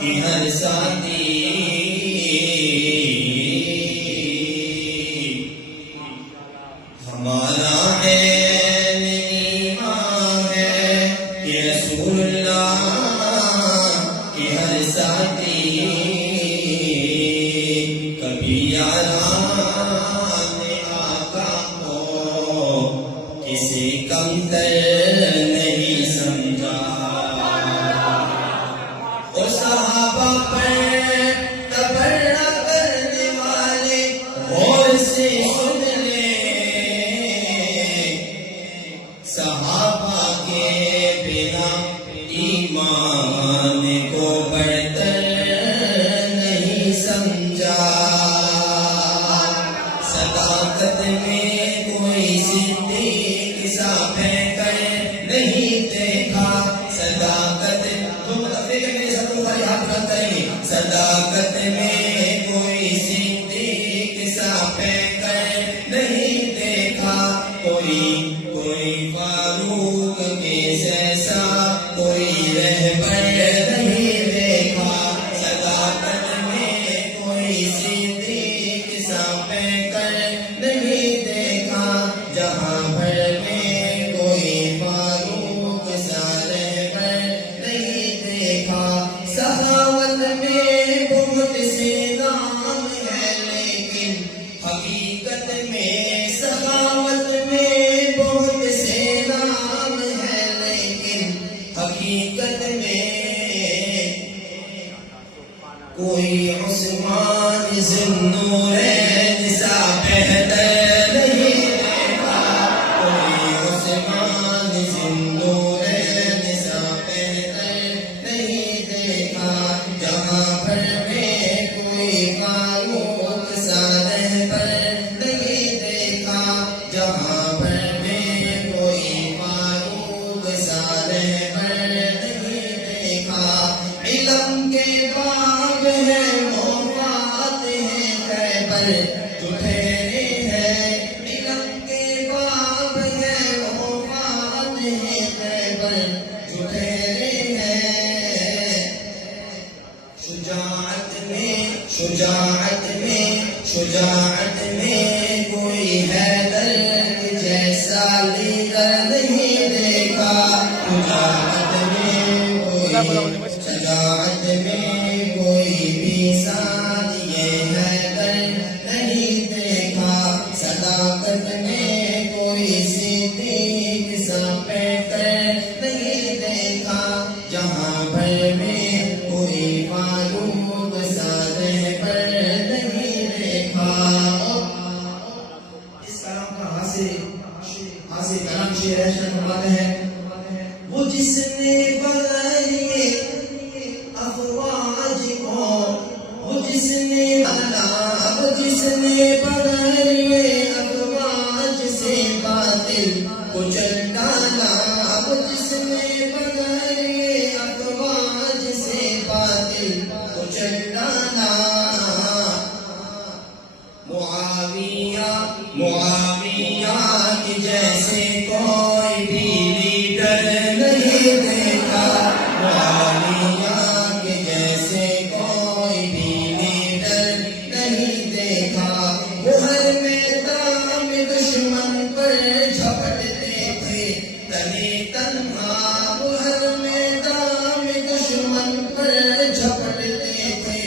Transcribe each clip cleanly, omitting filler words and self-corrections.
کہ ہر ساتھی ہمارا عین ایمان ہے کہ رسول اللہ کہ ہر ساتھی کبھی یاران آقا کو کسی کمتر نہیں سمجھا، اور صحابہ پر تبرہ کرنے والے غور سے سن لے، صحابہ کے بنا ایمان کو برتر نہیں سمجھا، صداقت میں کوئی صدیق سا پھینکر نہیں دیکھا، صداقت صداقت میں کوئی صدیق سا پھینکر نہیں دیکھا، کوئی فاروق کے جیسا کوئی رہبر نہیں دیکھا، صداقت میں کوئی صدیق سا پھینکر نہیں دیکھا، جہاں بھر میں کوئی فاروق سا رہبر نہیں دیکھا، سخاوت میں بہت سے نام ہے لیکن حقیقت میں سخاوت میں بہت سے نام ہے لیکن حقیقت میں کوئی عثمان ذوالنورین سا بہتر نہیں دیکھا، کوئی عثمان ذوالنورین سا بہتر نہیں دیکھا، جہاں پر میں کوئی فاروق سا رہبر نہیں دیکھا، جہاں پر میں کوئی فاروق سا رہبر نہیں دیکھا، علم کے باب ہے موفات ہے خیبر جو ٹھہرے ہیں، علم کے باب ہے موفات ہے خیبر جو ٹھہرے ہیں، شجاعت میں کوئی حیدر جیسا لیڈر نہیں دیکھا، شجاعت میں کوئی بھی ساتھ یہ حیدر نہیں دیکھا، صداقت میں کوئی صدیق سا پھینکر نہیں دیکھا، جہاں بھر میں کوئی فاروق سا رہبر نہیں دیکھا۔ اس کلام کا حاصل کلام شعر ہے، فرماتے ہیں وہ جس نے بنائے افواج کو، وہ جس نے بنائے افواج سے باطل کو چل ڈالا، وہ جس نے بنائے افواج سے باطل کو چل ڈالا، معاویہ کی جیسے کوئی بھی لیڈر نہیں دیکھا، معاویہ کے جیسے کوئی بھی لیڈر نہیں دیکھا، وہ ہر میدان میں دشمن پر جھپٹتے تھے تنی تنہا، وہ ہر میدان میں دشمن پر جھپٹتے تھے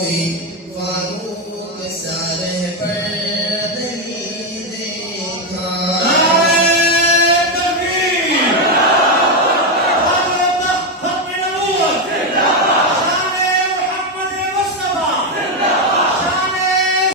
کوئی